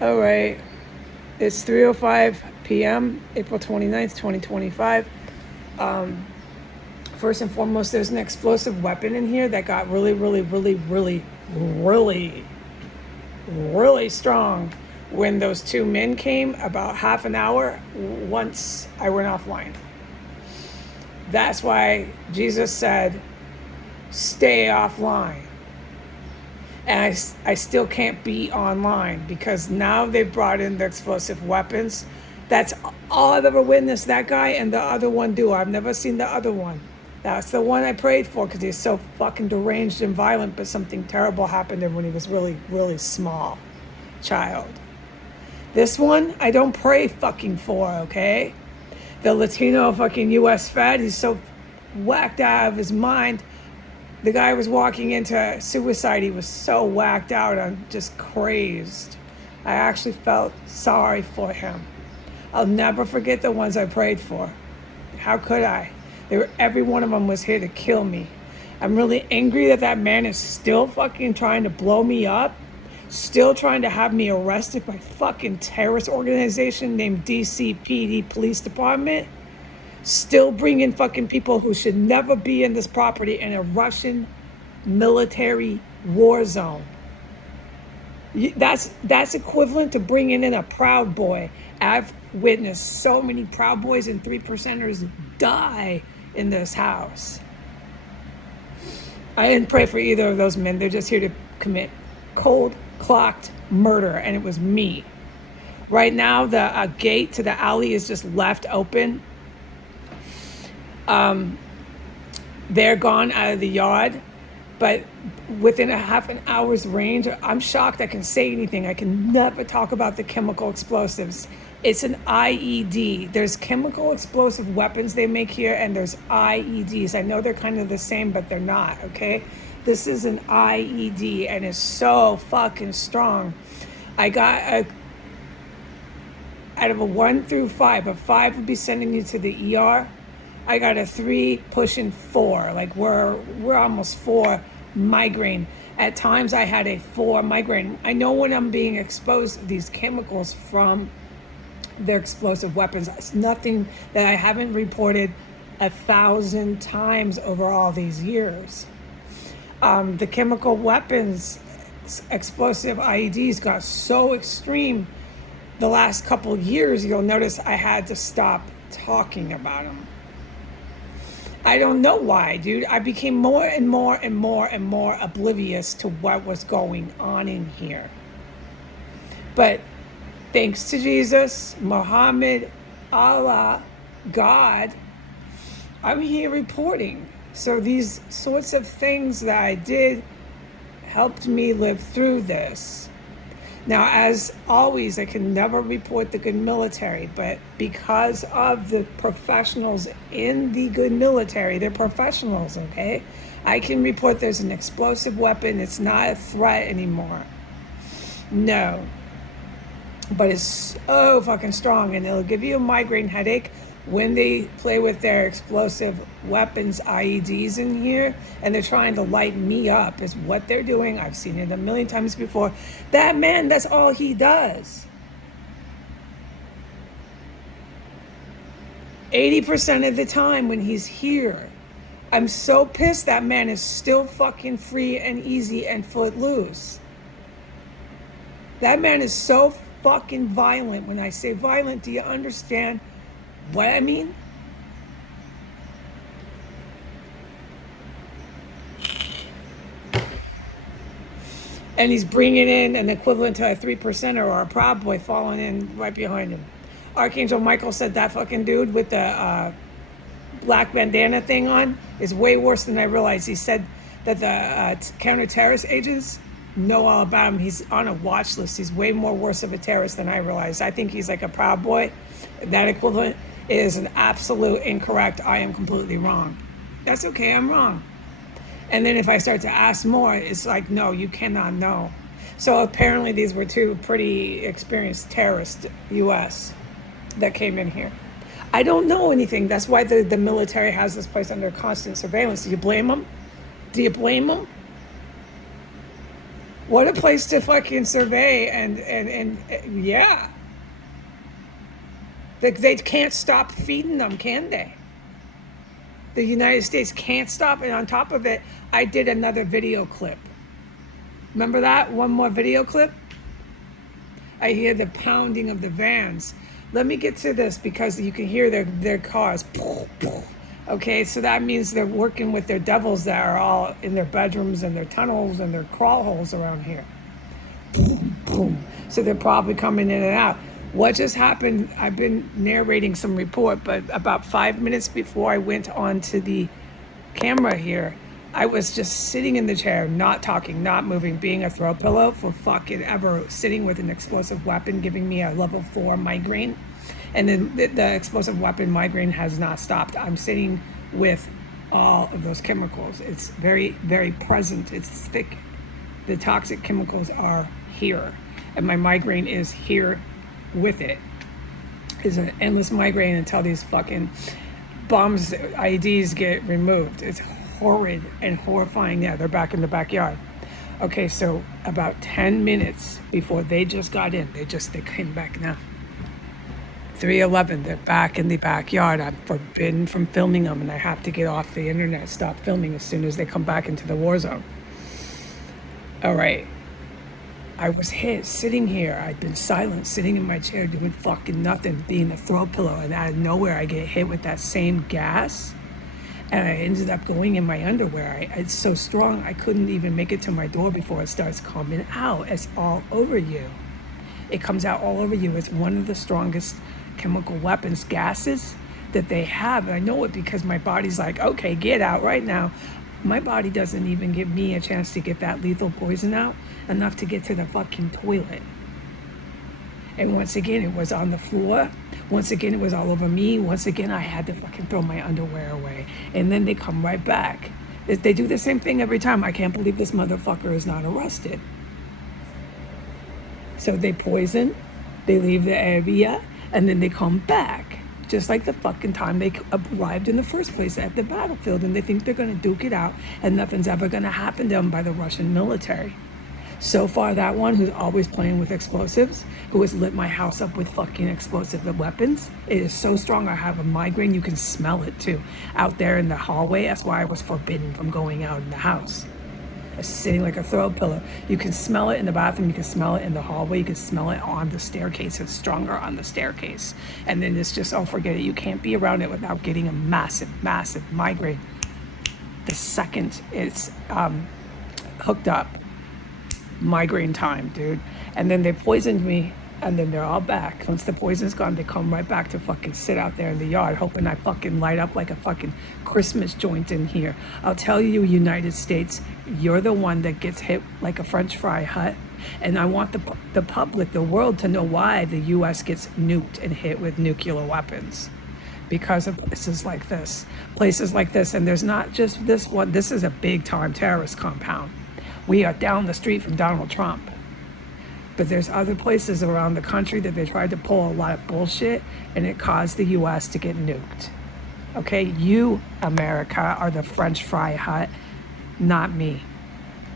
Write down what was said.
All right. It's 3:05 p.m., April 29th, 2025. First and foremost, there's an explosive weapon in here that got really, really, really, really, really, really strong when those two men came about half an hour once I went offline. That's why Jesus said, stay offline. And I still can't be online because now they've brought in the explosive weapons. That's all I've ever witnessed, that guy and the other one do. I've never seen the other one. That's the one I prayed for because he's so fucking deranged and violent, but something terrible happened to him when he was really, really small child. This one, I don't pray fucking for, okay? The Latino fucking US Fed, he's so whacked out of his mind. The guy was walking into suicide. He was so whacked out. I'm just crazed. I actually felt sorry for him. I'll never forget the ones I prayed for. How could I? Every one of them was here to kill me. I'm really angry that that man is still fucking trying to blow me up. Still trying to have me arrested by fucking terrorist organization named DCPD Police Department. Still bringing fucking people who should never be in this property in a Russian military war zone. That's equivalent to bringing in a Proud Boy. I've witnessed so many Proud Boys and 3%ers die in this house. I didn't pray for either of those men. They're just here to commit cold-clocked murder, and it was me. Right now, the gate to the alley is just left open. They're gone out of the yard, but within a half an hour's range, I'm shocked I can say anything. I can never talk about the chemical explosives. It's an IED. There's chemical explosive weapons they make here, and there's IEDs. I know they're kind of the same, but they're not, okay? This is an IED, and it's so fucking strong. I got out of a 1 through 5, a 5 would be sending you to the ER. I got a 3 pushing 4, like we're almost 4 migraine. At times I had a 4 migraine. I know when I'm being exposed to these chemicals from their explosive weapons. It's nothing that I haven't reported 1,000 times over all these years. The chemical weapons, explosive IEDs got so extreme the last couple years, you'll notice I had to stop talking about them. I don't know why, dude. I became more and more and more and more oblivious to what was going on in here. But thanks to Jesus, Muhammad, Allah, God, I'm here reporting. So these sorts of things that I did helped me live through this. Now, as always, I can never report the good military, but because of the professionals in the good military, they're professionals, okay? I can report there's an explosive weapon. It's not a threat anymore. No. But it's so fucking strong, and it'll give you a migraine headache when they play with their explosive weapons IEDs in here, and they're trying to light me up is what they're doing. I've seen it a million times before. That man, that's all he does. 80% of the time when he's here, I'm so pissed that man is still fucking free and easy and footloose. That man is so fucking violent. When I say violent, do you understand what I mean? And he's bringing in an equivalent to a 3%er or a Proud Boy following in right behind him. Archangel Michael said that fucking dude with the black bandana thing on is way worse than I realized. He said that the counter-terrorist agents know all about him. He's on a watch list. He's way more worse of a terrorist than I realized. I think he's like a Proud Boy. That equivalent is an absolute incorrect. I am completely wrong. That's okay, I'm wrong. And then if I start to ask more, it's like, no, you cannot know. So apparently these were two pretty experienced terrorists, U.S., that came in here. I don't know anything. That's why the military has this place under constant surveillance. Do you blame them? Do you blame them? What a place to fucking survey and yeah. They can't stop feeding them, can they? The United States can't stop. And on top of it, I did another video clip. Remember that? One more video clip? I hear the pounding of the vans. Let me get to this because you can hear their cars. Okay, so that means they're working with their devils that are all in their bedrooms and their tunnels and their crawl holes around here. So they're probably coming in and out. What just happened, I've been narrating some report, but about 5 minutes before I went onto the camera here, I was just sitting in the chair, not talking, not moving, being a throw pillow for fucking ever, sitting with an explosive weapon, giving me a level 4 migraine. And then the explosive weapon migraine has not stopped. I'm sitting with all of those chemicals. It's very, very present. It's thick. The toxic chemicals are here. And my migraine is here with it. It's an endless migraine until these fucking bombs, IEDs get removed. It's horrid and horrifying. Yeah, they're back in the backyard. Okay, so about 10 minutes before they just got in, they came back now. 3:11, they're back in the backyard. I'm forbidden from filming them and I have to get off the internet, stop filming as soon as they come back into the war zone. All right. I was sitting here. I'd been silent, sitting in my chair, doing fucking nothing, being a throw pillow. And out of nowhere, I get hit with that same gas. And I ended up going in my underwear. It's so strong, I couldn't even make it to my door before it starts coming out. It's all over you. It comes out all over you. It's one of the strongest chemical weapons, gases that they have. And I know it because my body's like, okay, get out right now. My body doesn't even give me a chance to get that lethal poison out enough to get to the fucking toilet. And once again, it was on the floor. Once again, it was all over me. Once again, I had to fucking throw my underwear away. And then they come right back. They do the same thing every time. I can't believe this motherfucker is not arrested. So they poison, they leave the area, and then they come back. Just like the fucking time they arrived in the first place at the battlefield, and they think they're gonna duke it out and nothing's ever gonna happen to them by the Russian military. So far, that one who's always playing with explosives, who has lit my house up with fucking explosive weapons, it is so strong I have a migraine. You can smell it too. Out there in the hallway, that's why I was forbidden from going out in the house. Sitting like a throw pillow. You can smell it in the bathroom, you can smell it in the hallway, you can smell it on the staircase. It's stronger on the staircase. And then it's just, oh, forget it. You can't be around it without getting a massive, massive migraine. The second it's hooked up, migraine time, dude. And then they poisoned me, and then they're all back. Once the poison's gone, they come right back to fucking sit out there in the yard, hoping I fucking light up like a fucking Christmas joint in here. I'll tell you, United States, you're the one that gets hit like a French fry hut. And I want the public, the world, to know why the U.S. gets nuked and hit with nuclear weapons. Because of places like this. Places like this. And there's not just this one. This is a big-time terrorist compound. We are down the street from Donald Trump. But there's other places around the country that they tried to pull a lot of bullshit, and it caused the U.S. to get nuked. Okay, you, America, are the French fry hut, not me.